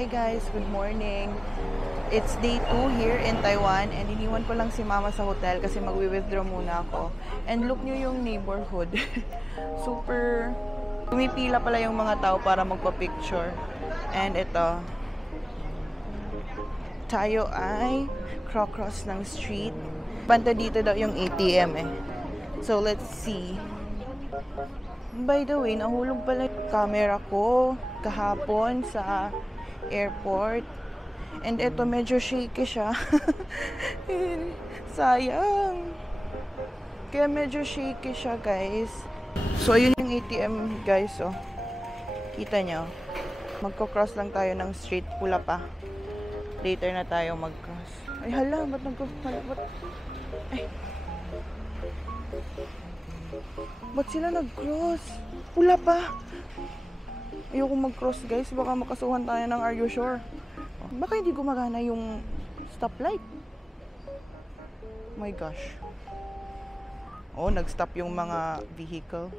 Hi guys, good morning. It's day 2 here in Taiwan and iniwan ko lang si mama sa hotel kasi magwi-withdraw muna ako. And look nyo yung neighborhood. Super pumipila pala yung mga tao para magpa-picture. And ito, tayo ay cross ng street. Banda dito daw yung ATM eh. So let's see. By the way, nahulog pala yung camera ko kahapon sa airport. And ito, medyo shaky siya. Sayang. Kaya medyo shaky siya, guys. So, ayun yung ATM, guys, oh. Kita nyo. Magko-cross lang tayo ng street. Pula pa. Later na tayo mag-cross. Ay, hala. Ba't Ay. Ba't sila nag-cross? Pula pa. Ayoko mag-cross, guys. Baka makasuhan tayo ng Are You Sure? Baka hindi gumagana yung stoplight. Oh my gosh. Oh, nag-stop yung mga vehicle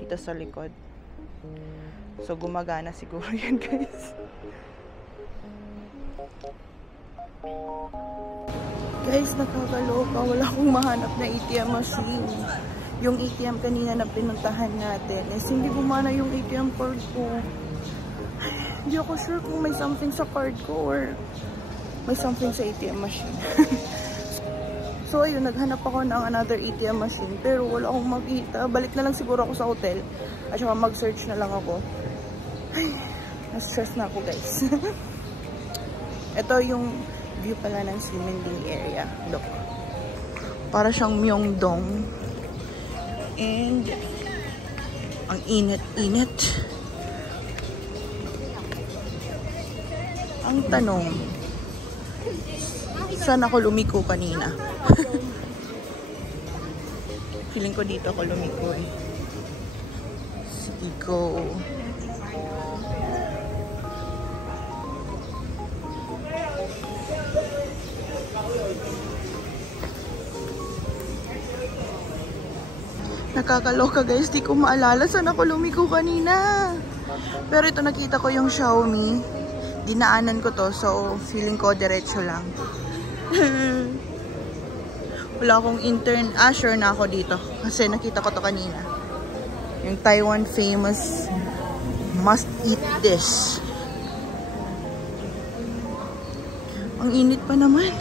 dito sa likod. So, gumagana siguro yan, guys. Guys, nakakaloka. Wala akong mahanap na ATM machine. Yung ATM kanina na pinuntahan natin is hindi gumana yung ATM card ko. Hindi ako sure kung may something sa card ko or may something sa ATM machine. So ayun, naghanap ako ng another ATM machine pero wala akong makita. Balik na lang siguro ako sa hotel at saka mag-search na lang ako. Ay, na-stress na ako, guys. Ito yung view pala ng Ximending area. Look. Para siyang Myeongdong. And ang init-init. Ang tanong, saan ako lumiko kanina? Feeling ko dito ako lumiko eh. Sige, go. Nakakaloka, guys, di ko maalala saan ako lumiko kanina. Pero ito, nakita ko yung Xiaomi. Dinaanan ko to, so feeling ko diretso lang. Wala akong sure na ako dito. Kasi nakita ko to kanina. Yung Taiwan famous must eat dish. Ang init pa naman.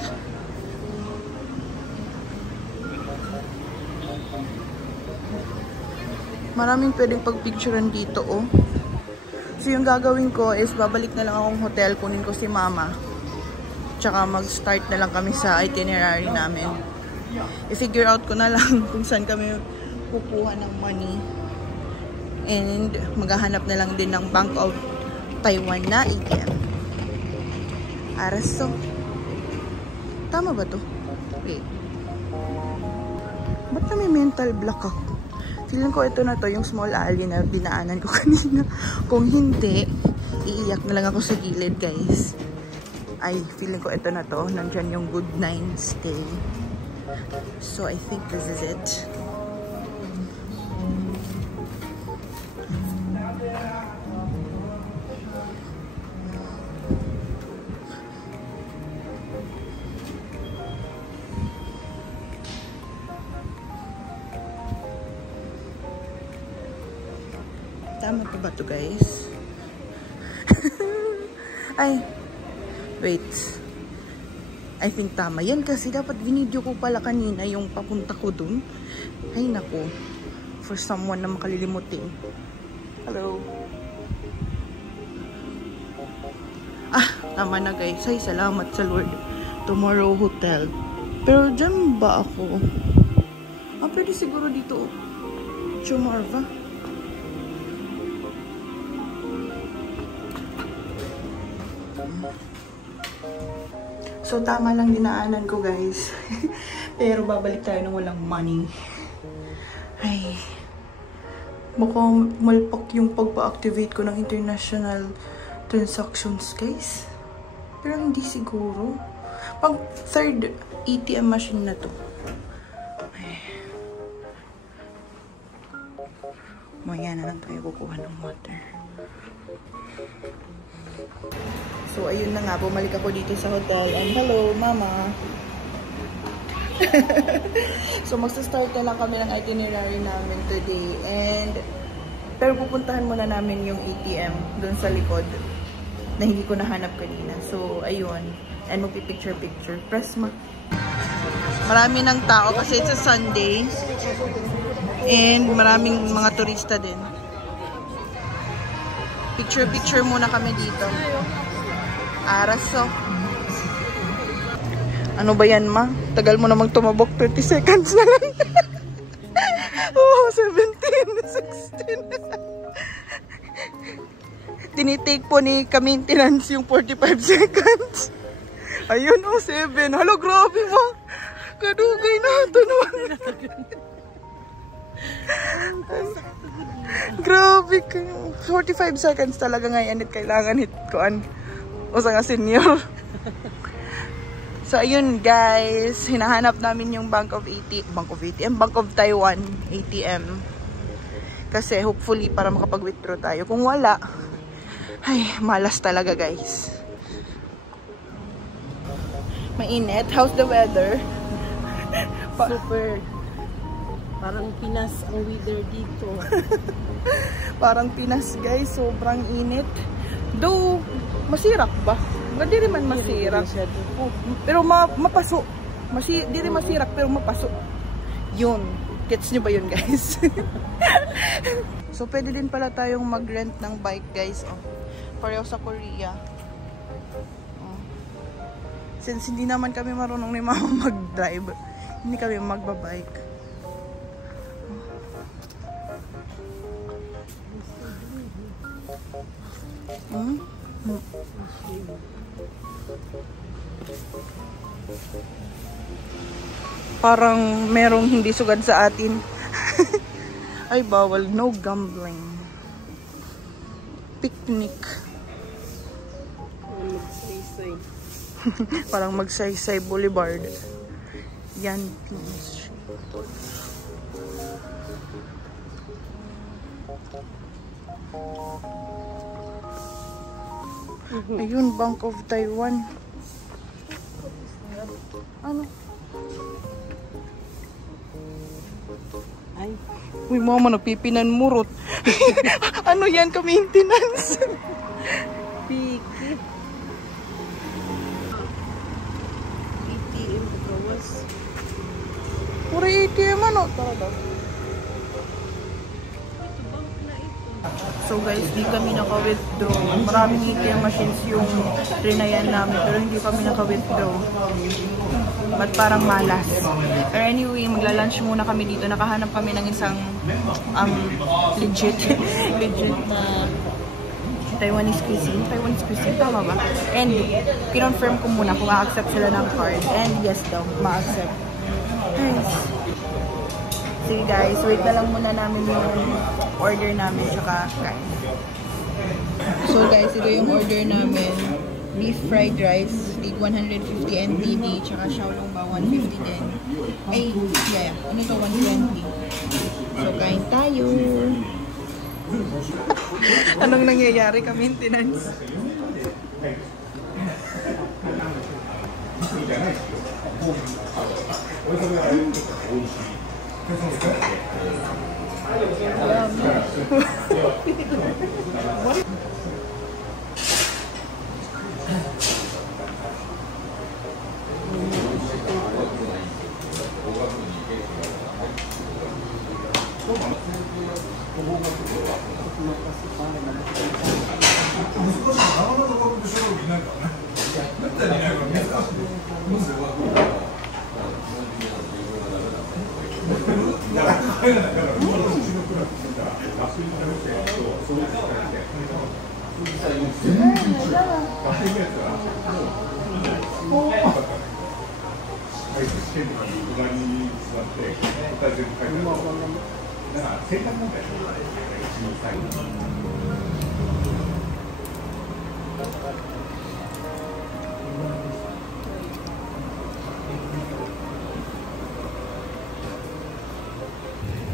Maraming pwedeng pagpicturean dito, oh. So, yung gagawin ko is babalik na lang akong hotel. Kunin ko si mama. Tsaka mag-start na lang kami sa itinerary namin. I-figure out ko na lang kung saan kami kukuha ng money. And maghahanap na lang din ng Bank of Taiwan na ATM. Araso. Tama ba to? Wait. Ba't na may mental block ako? Feeling ko ito na to, yung small alley na dinaanan ko kanina. Kung hindi, iiyak na lang ako sa gilid, guys. Ay, feeling ko ito na to. Nandyan yung Good 9 stay. So, I think this is it. Tama pa ba ito, guys? Ay, wait. I think tama yan kasi dapat binidyo ko pala kanina yung papunta ko dun. Ay, naku. For someone na makalilimutin. Hello. Ah, tama na, guys. Ay, salamat sa Lord. Tomorrow Hotel. Pero dyan ba ako? Ah, pwede siguro dito. Chomarva. So, tama lang dinaanan ko, guys. Pero babalik tayo nang walang money. Ay. Baka malpak yung pagpa-activate ko ng international transactions, guys. Pero hindi siguro. Pang third ATM machine na to. Ay. Maya na lang tayo kukuha ng water. So, ayun na nga. Bumalik ako dito sa hotel. And hello, mama. So, magsa-start na lang kami ng itinerary namin today. Pero pupuntahan muna namin yung ATM doon sa likod na hindi ko nahanap kanina. So, ayun. And magpipicture-picture. Press mo. Marami ng tao kasi it's a Sunday. And maraming mga turista din. Picture-picture muna kami dito. Araso. Ano ba yan, ma? Tagal mo namang tumabok. 30 seconds na lang. Oh, 17, 16. Tinitake po ni ka-maintenance yung 45 seconds. Ayun, oh, 7. Halo, grabe, ma. Kadugay na ito naman. Grabe kayo. 45 seconds talaga ngayon at kailangan hit koan. O sa nga senior. So ayun guys, hinahanap namin yung Bank of Taiwan ATM. Kasi hopefully para makapag-withdraw tayo. Kung wala, ay malas talaga guys. Mainit. How's the weather? Super. Parang Pinas ang weather dito. Parang Pinas guys, sobrang init. Though, masirak ba? Hindi rin man masirak. Pero mapaso. Di rin masirak pero mapaso. Yun. Gets nyo ba yun guys? So, pwede din pala tayong mag-rent ng bike guys. Oh. Pareho sa Korea. Oh. Since hindi naman kami marunong ni mama mag-drive, hindi kami magbabike. Parang merong hindi sugad sa atin. Ay bawal, no gambling. Picnic. Parang Magsaysay Boulevard. Yan. Ayun, Bank of Taiwan. Ano? Ay. Uy, mama, nagpipinan murot. Ano yan, ka-maintenance? Piki. ATM gawas. Puro ATM, ano? Talaga. So guys, di kami naka-withdraw. Maraming ATM machines yung rinayan namin, pero hindi kami naka-withdraw. Ba't parang malas? Pero anyway, magla-lunch muna kami dito. Nakahanap kami ng isang legit na Taiwanese cuisine. Taiwanese cuisine, tama ba? And kinonfirm ko muna kung ma-accept sila ng card. And yes daw, ma-accept. Nice. Sige guys, wait na lang muna namin yung order namin tsaka kain. So guys, ito yung order namin. Beef fried rice, tig 150 NTD, tsaka xiaolong ba 150 din. Ay, yeah, ano to 120. So kain tayo. Anong nangyayari ka, maintenance?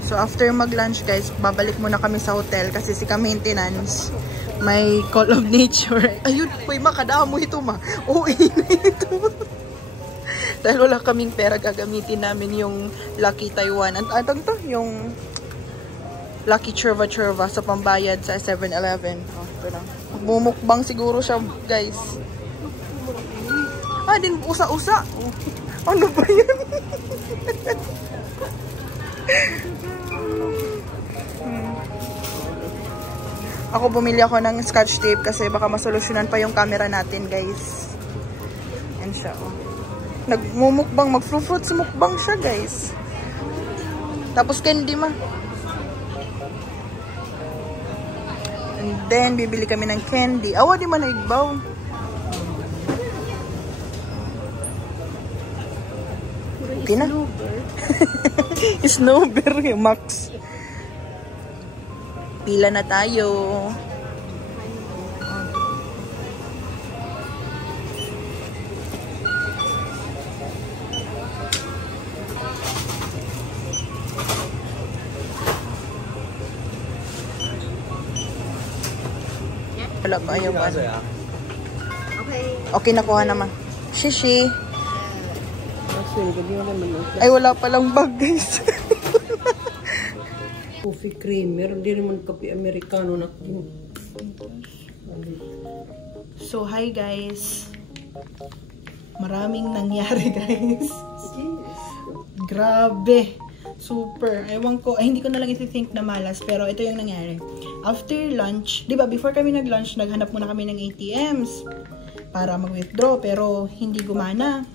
So after mag-lunch guys, babalik muna kami sa hotel kasi si ka-maintenance May Call of Nature. Ayun, uy, makadamo ito ma. Uy, ito. Dahil wala kaming pera, gagamitin namin yung Lucky Taiwan. Anong to? Yung Lucky Churva Churva sa pambayad sa 7-Eleven. Oh, ito na. Bumukbang siguro siya, guys. Din usa-usa. Ano ba yan? Ako bumili ako ng scotch tape kasi baka masolusyonan pa yung camera natin, guys. Yan siya, oh. Nagmumukbang, mag-fruits mukbang siya, guys. Tapos candy ma. And then, bibili kami ng candy. Awa, di man naigbaw. Okay na. Snowber, yung Max. Pila na tayo. Wala ba? Ayaw ba? Okay, nakuha naman. Shishi. Ay, wala palang bag, guys. Coffee cream. Meron din naman kape Americano na cream. So, hi guys. Maraming nangyari, guys. Grabe. Super. Ewan ko. Ay, hindi ko na lang iti-think na malas. Pero ito yung nangyari. After lunch, di ba, before kami nag-lunch, naghanap muna kami ng ATMs para mag-withdraw. Pero hindi gumana.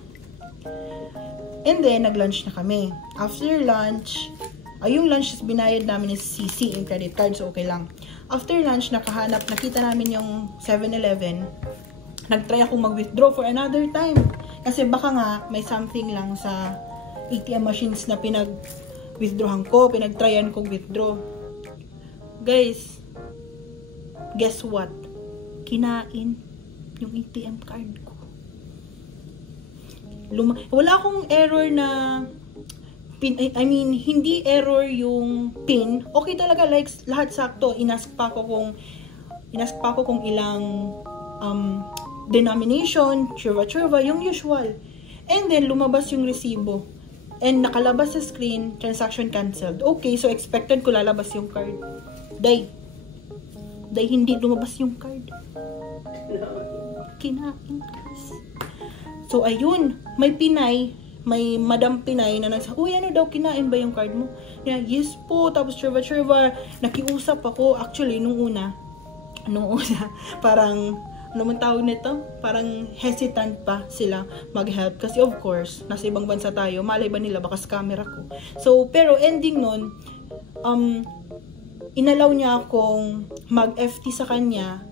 And then, nag-lunch na kami. After lunch, yung lunch is binayad namin is CC in credit card, so okay lang. After lunch, nakita namin yung 7-Eleven. Nag-try akong mag-withdraw for another time. Kasi baka nga, may something lang sa ATM machines na pinag-withdrawhan ko, pinag-tryan kong withdraw. Guys, guess what? Kinain yung ATM card ko. Wala akong error na hindi error yung PIN. Okay talaga, like, lahat sakto. Inask pa ako kung ilang denomination, churva, yung usual. And then, lumabas yung resibo. And nakalabas sa screen, transaction cancelled. Okay, so expected ko lalabas yung card. Day, hindi lumabas yung card. Kinain. So, ayun. May Madam Pinay na nagsabi, uy, ano daw, kinain ba yung card mo? Yeah, yes po. Tapos, churva, nakiusap ako. Actually, nung una, parang, ano man tawag nito? Parang hesitant pa sila mag-help. Kasi, of course, nasa ibang bansa tayo. Malay ba nila, baka scammer ako. So, pero ending nun, inalaw niya akong mag-FT sa kanya.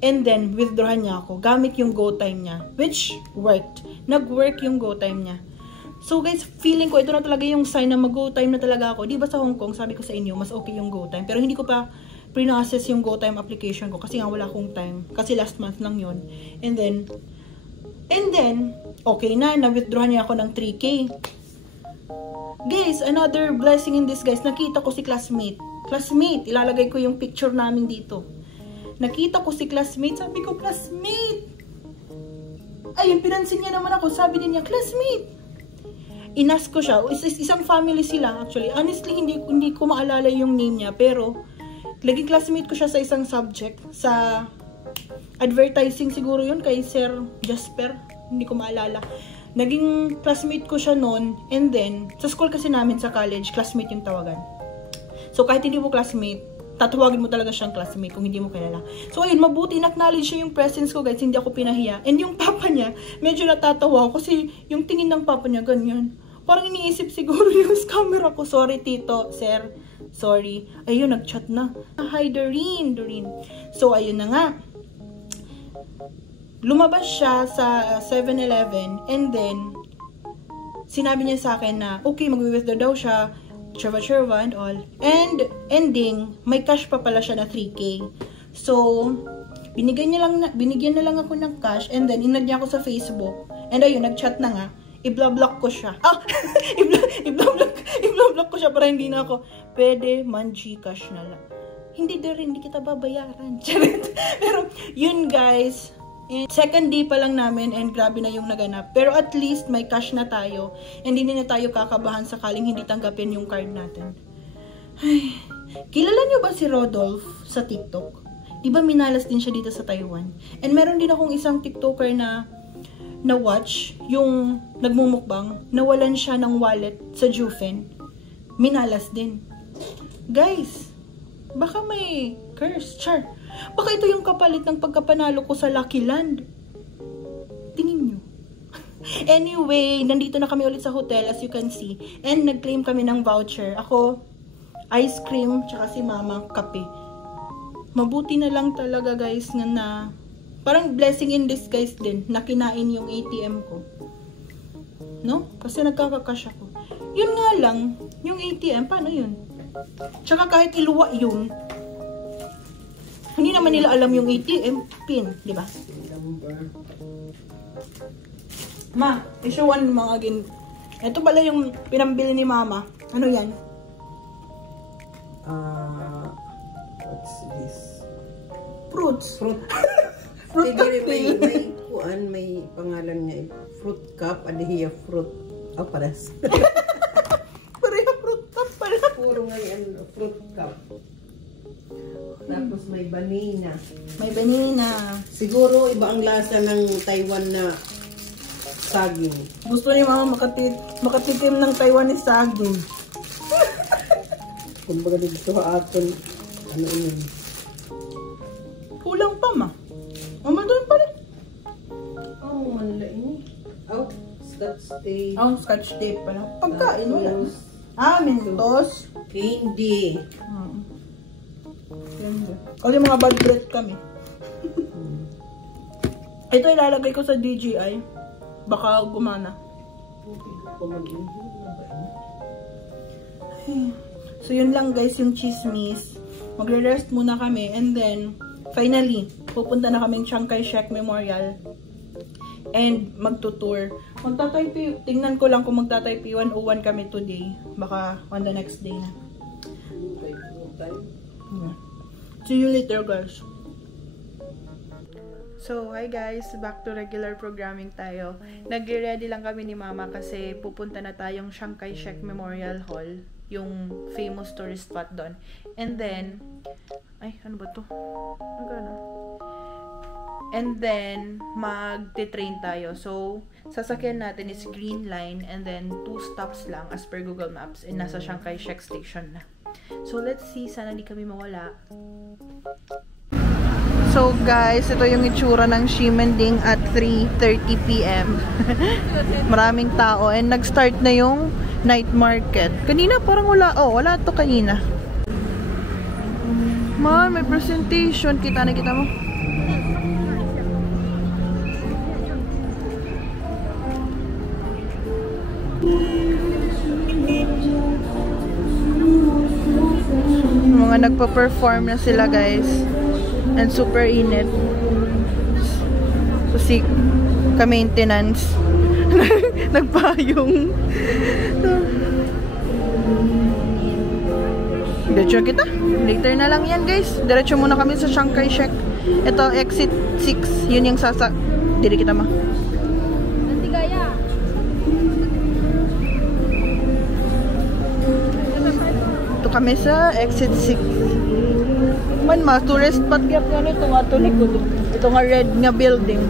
And then, withdrawhan niya ako. Gamit yung GoTime niya. Which worked. Nag-work yung GoTime niya. So guys, feeling ko ito na talaga yung sign na mag-GoTime na talaga ako. Di ba sa Hong Kong, sabi ko sa inyo, mas okay yung GoTime. Pero hindi ko pa pre-process yung GoTime application ko kasi nga wala akong time. Kasi last month lang yun. And then, okay na-withdraw niya ako ng 3K. Guys, another blessing in this, guys. Nakita ko si classmate. Classmate, ilalagay ko yung picture namin dito. Nakita ko si classmate. Sabi ko, classmate! Ayun, pinansin niya naman ako. Sabi din niya, classmate! Inask ko siya. Isang family sila, actually. Honestly, hindi ko maalala yung name niya. Pero, laging classmate ko siya sa isang subject. Sa advertising siguro yun kay Sir Jasper. Hindi ko maalala. Naging classmate ko siya noon. And then, sa school kasi namin sa college, classmate yung tawagan. So, kahit hindi mo classmate, tatawagin mo talaga siyang classmate kung hindi mo kilala. So, ayun, mabuti, in-acknowledge niya yung presence ko, guys. Hindi ako pinahiya. And yung papa niya, medyo natatawa ako kasi yung tingin ng papa niya, ganyan. Parang iniisip siguro yung scammer ako. Sorry, tito, sir. Sorry. Ayun, nag-chat na. Hi, Doreen. So, ayun na nga. Lumabas siya sa 7-Eleven and then, sinabi niya sa akin na, okay, mag-withdraw daw siya. Churva and all. And ending, may cash pa pala siya na 3K. So, binigyan na lang ako ng cash and then inad niya ako sa Facebook. And ayun, nag-chat na nga. I-block ko siya. I-block ko siya para hindi na ako pwede man Gcash na lang. hindi kita babayaran. Pero, yun guys, second day pa lang namin and grabe na yung naganap. Pero at least may cash na tayo and hindi na tayo kakabahan sakaling hindi tanggapin yung card natin. Ay, kilala nyo ba si Rodolph sa TikTok? Diba minalas din siya dito sa Taiwan? And meron din akong isang TikToker na watch, yung nagmumukbang, nawalan siya ng wallet sa Jufen. Minalas din. Guys, baka may curse, char. Baka ito yung kapalit ng pagkapanalo ko sa Lucky Land. Tingin nyo. Anyway, nandito na kami ulit sa hotel as you can see. And nag-claim kami ng voucher. Ako, ice cream, tsaka si mama, kape. Mabuti na lang talaga guys na parang blessing in disguise din na kinain yung ATM ko. No? Kasi nagkakakash ako. Yun nga lang, yung ATM, paano yun? Tsaka kahit iluwa yun, hindi naman nila alam yung ATM pin, di ba? Ma, isyowan mga ito pala yung pinambili ni mama. Ano yan? What's this? Fruits. Fruit. Fruit cocktail. May pangalan niya. Fruit cup, adihiya fruit. Paras. Pareha fruit cup pala. Puro ngayon, fruit cup. Tapos may banana. May banana. Siguro iba ang lasa ng Taiwan na saging. Gusto ni mama makatikim ng Taiwanese saging. Kumbaga dito aton, ano yun? Kulang pa ma. Mama doon pala. Oh, manla ini. Oh, Scotch tape. Oh, Scotch tape pala. Pagkain wala. Mentos. Candy. Kasi mga bad breath kami. Ito ilalagay ko sa DJI. Baka gumana. So yun lang guys yung chismis. Magre-rest muna kami and then finally pupunta na kaming Chiang Kai-shek Memorial and magtutour. Tingnan ko lang kung magta-Taipei 101 kami today. Baka on the next day na. See you later guys. So, hi guys, back to regular programming tayo. Nag-ready lang kami ni mama kasi pupunta na tayong Chiang Kai-shek Memorial Hall, yung famous tourist spot doon. And then, ano ba to? Nagana. And then, magte-train tayo. So, sasakyan natin is Green Line and then 2 stops lang as per Google Maps and nasa Chiang Kai-shek Station na. So, let's see. Sana di kami mawala. So, guys, ito yung itsura ng Ximending at 3:30 PM. Maraming tao. And nag-start na yung night market. Kanina parang wala. Oh, wala to kanina. Ma, may presentation. Kita mo? Mga nagpa-perform na sila guys and super init so si ka-maintenance nagpayong diretso kita later na lang yan guys. Diretso muna kami sa Chiang Kai-shek. Ito exit 6 yun yung diri kita ma kami sa exit 6. Man ma, tourist spot gap nga nito nga to likod. Ito nga red nga building.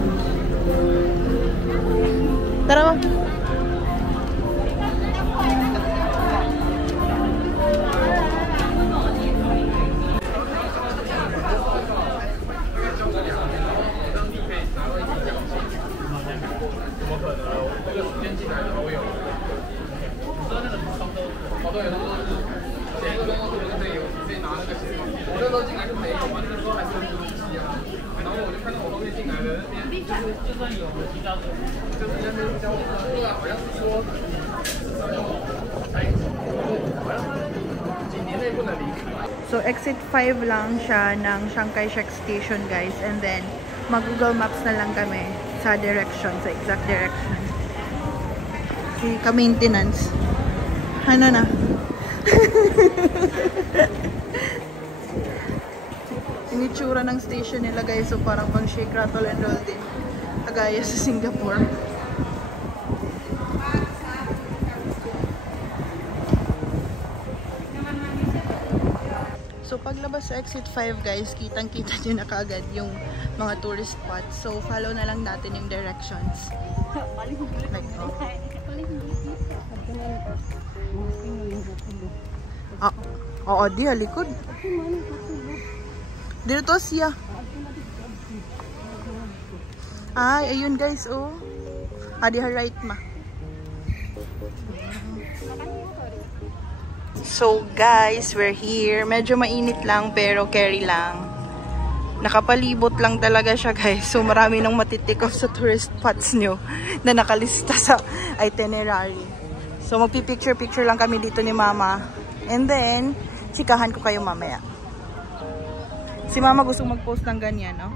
Tara ma. So, exit 5 lang siya ng Chiang Kai-shek Station, guys. And then, mag-Google Maps na lang kami sa direction, sa exact direction. Si ka-maintenance. Ano na? Yung itsura ng station nila guys, so parang pang shake, rattle, and roll din. Kagaya sa Singapore. So paglabas sa exit 5 guys, kitang-kita nyo na kaagad yung mga tourist spots. So follow na lang natin yung directions. Like, oh. Ah, oo, di halikod. Dito siya. Ay, ayun guys, oh. Adi right ma. So guys, we're here. Medyo mainit lang pero carry lang. Nakapalibot lang talaga siya guys. So marami nang matitik off sa tourist spots nyo na nakalista sa itinerary. So magpipicture-picture lang kami dito ni Mama. And then, chikahan ko kayo mamaya. Si Mama gusto mag-post ng ganyan, no?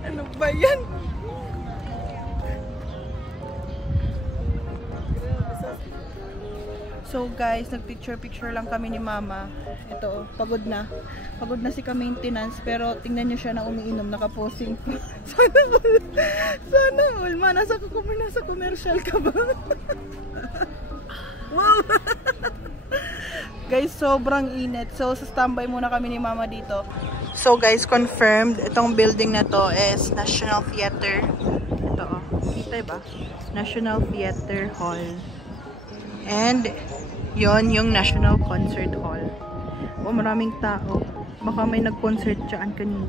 Ano ba yan? So guys, nagpicture-picture lang kami ni Mama. Ito, pagod na. Pagod na si ka-maintenance. Pero tingnan nyo siya na umiinom, nakaposing pa. Sana all. Sana all. Ma, nasa commercial ka ba? Wow! Guys, sobrang init. So, sa standby muna kami ni Mama dito. So guys, confirmed. Itong building na to is National Theater. Ito, oh. Kita ba? National Theater Hall. And yon yung National Concert Hall. O, maraming tao. Baka may nag-concert dyan kanina.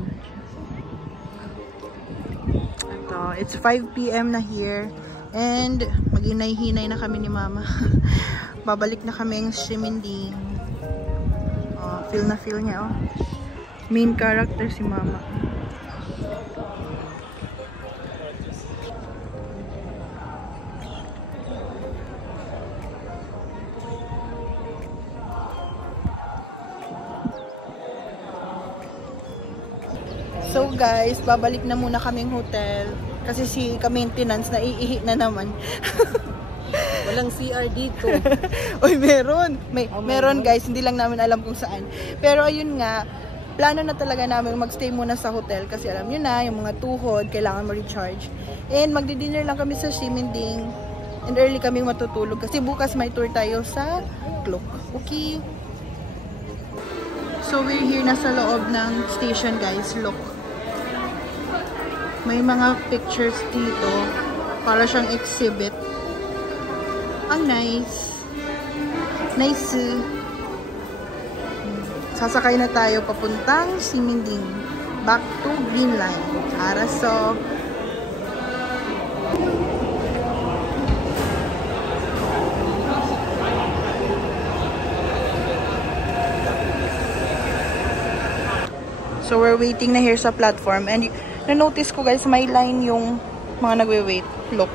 Ito, it's 5 PM na here. And maghinay-hinay na kami ni Mama. Babalik na kami ng Ximending. Oh, feel na feel niya, oh. Main character si Mama. So guys, babalik na muna kaming hotel kasi si ka-maintenance naiihi na naman. Walang CR dito. Oy, meron. Meron guys, hindi lang namin alam kung saan. Pero ayun nga, plano na talaga namin magstay muna sa hotel kasi alam nyo na, yung mga tuhod, kailangan ma-recharge. And magdi-dinner lang kami sa Ximending. And early kaming matutulog kasi bukas may tour tayo sa Klok. Okay? So we're here na sa loob ng station guys, Look. May mga pictures dito. Para siyang exhibit. Ang nice. Nice. Sasakay na tayo papuntang Ximending. Back to Green Line. Araso. So we're waiting na here sa platform. And na-notice ko guys, may line yung mga nagwe-wait. Look.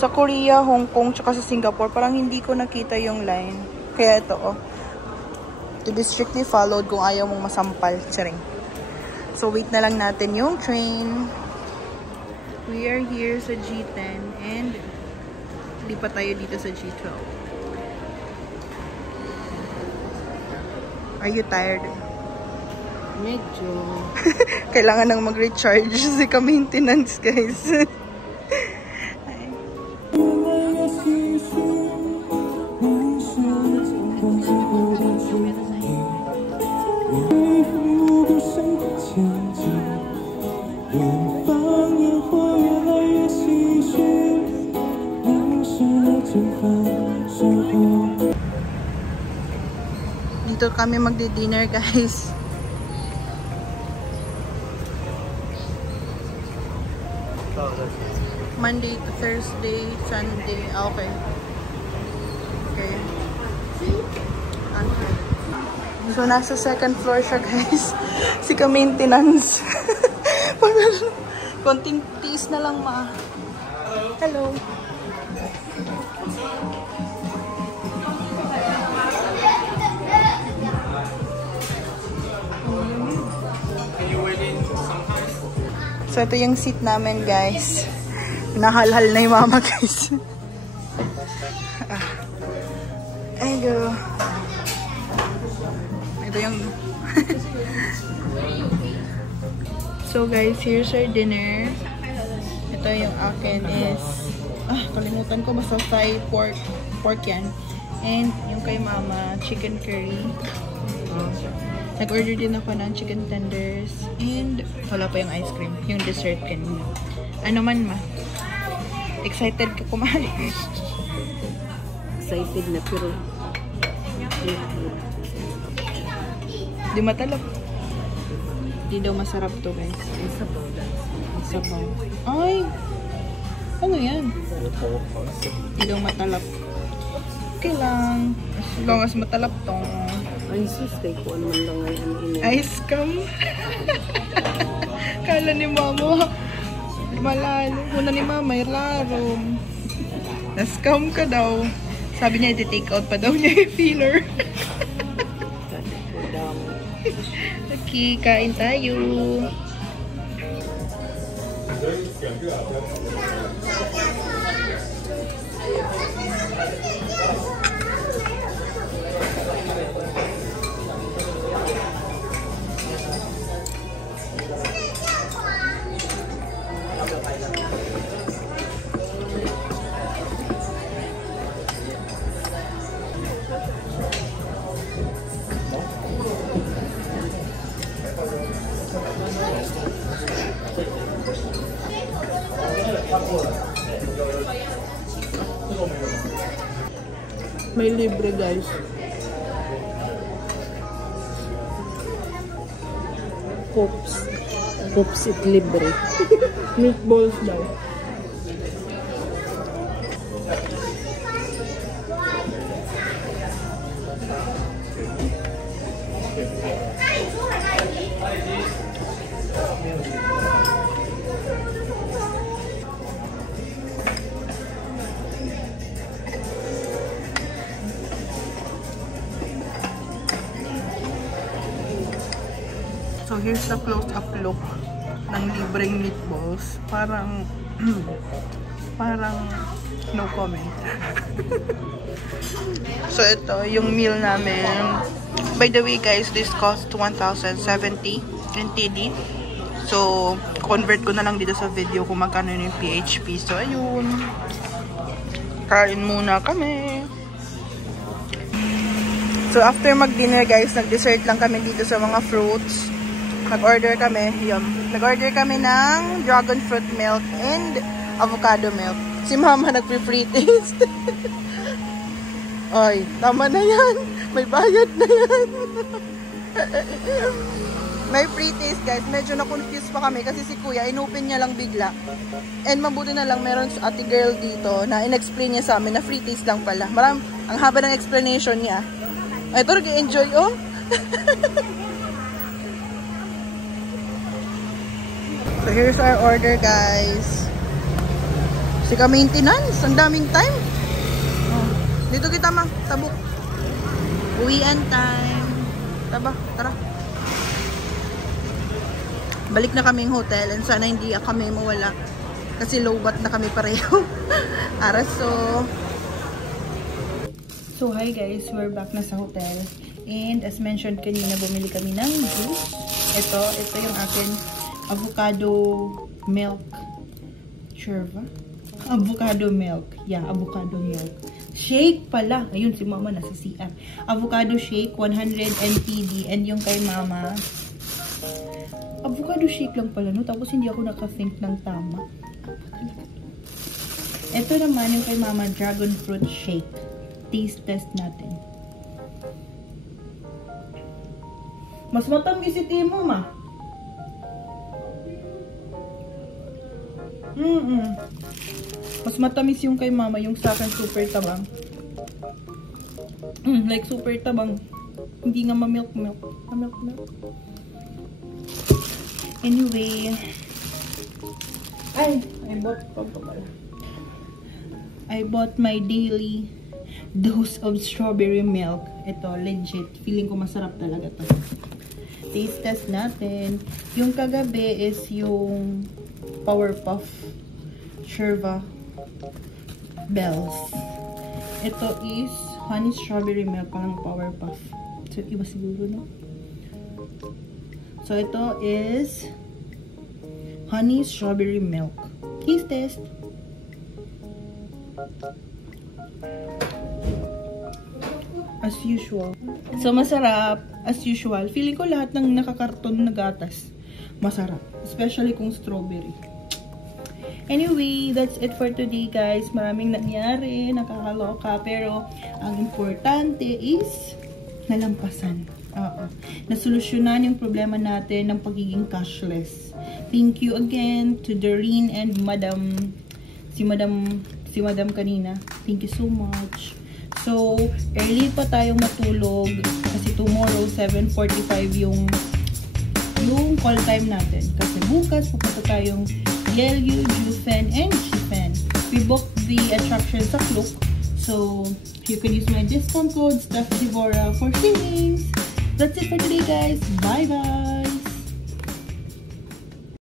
Sa Korea, Hong Kong, tsaka sa Singapore, parang hindi ko nakita yung line. Kaya ito, oh. To be strictly followed kung ayaw mong masampal. Charing. So, wait na lang natin yung train. We are here sa G10 and lipat tayo dito sa G12. Are you tired? Medyo. Kailangan nang mag-recharge si ka-maintenance, guys. Dito kami magdi-dinner, guys. Monday to Thursday, Sunday. Okay. Okay. Okay. So, nasa second floor siya, guys. Si ka-maintenance. Konting tiis na lang, ma. Hello. So, So, ito yung seat namin, guys. Nahalhal na yung mama, guys. Ay, go. Ito yung... So, guys, here's our dinner. Ito yung akin is... kalimutan ko. Basta Thai pork. Pork yan. And yung kay mama, chicken curry. Nag-order din ako ng chicken tenders. And wala pa yung ice cream. Yung dessert kanina. Ano man ma? Excited ka kumain? Excited na pero di matalap. Di daw masarap to, guys. sabaw. Sabaw. Ay! Ano yan? Di daw matalap. Okay lang. As long as matalap tong. Ay, sus, kay ko ano man lang ngayon. Ice cream. Kala ni mama, malalim. Una ni mama, laro. Na-scam ka daw. Sabi niya, iti-take out pa daw niya yung filler. Okay, kain tayo. May libre, guys. Pops it libre. Meatballs daw. So, here's the close-up look ng libreng meatballs. Parang no comment. So, ito yung meal namin. By the way, guys, this cost 1,070 NTD. So, convert ko na lang dito sa video kung magkano yung PHP. So, ayun. Kain muna kami. So, after mag-dinner, guys, nag-dessert lang kami dito sa mga fruits. Nag-order kami, yun. Nag-order kami ng dragon fruit milk and avocado milk. Si mama nag-free taste. Ay, tama na yan. May bayad na yan. May free taste, guys. Medyo na-confuse pa kami kasi si kuya, inopen niya lang bigla. And mabuti na lang, meron sa ate girl dito na in-explain niya sa amin na free taste lang pala. Ang haba ng explanation niya. Ito, nag-enjoy, oh. So, here's our order, guys. Sika maintenance. Ang daming time. Oh. Dito kita, ma. Tabuk. Uwian time. Tara. Balik na kaming hotel. And sana hindi kami mawala. Kasi low bat na kami pareho. Araso. So, hi guys. We're back na sa hotel. And as mentioned kanina, bumili kami ng juice. Ito yung akin. Avocado milk. Sure ba? Avocado milk. Yeah, avocado milk. Shake pala. Ayun, si mama nasa CR. Avocado shake, 100 NTD. And yung kay mama, avocado shake lang pala, no? Tapos hindi ako naka-think ng tama. Ito naman yung kay mama, dragon fruit shake. Taste test natin. Mas matamis ito mo, ma. Mas matamis yung kay mama, yung sa akin super tabang. Like super tabang. Hindi nga ma-milk. Anyway. I bought my daily dose of strawberry milk. Ito, legit. Feeling ko masarap talaga to. Taste test natin. Yung kagabi is yung Powerpuff Sherva Bells. Ito is honey strawberry milk, parang Powerpuff. So, iba siguro, no? So, ito is honey strawberry milk. Taste test. As usual. So, masarap. As usual. Feeling ko lahat ng nakakarton na gatas masarap. Especially kung strawberry. Anyway, that's it for today, guys. Maraming nangyari, nakakaloka. Pero, ang importante is nalampasan. Nasolusyonan yung problema natin ng pagiging cashless. Thank you again to Doreen and Madam. Si Madam kanina. Thank you so much. So, early pa tayong matulog kasi tomorrow 7:45 yung call time natin. Kasi bukas pupunta tayong Yeoyu, Jufen, and Shifen. We booked the attraction sa Klook. So, you can use my discount code StephDevora for savings. That's it for today, guys. Bye-bye!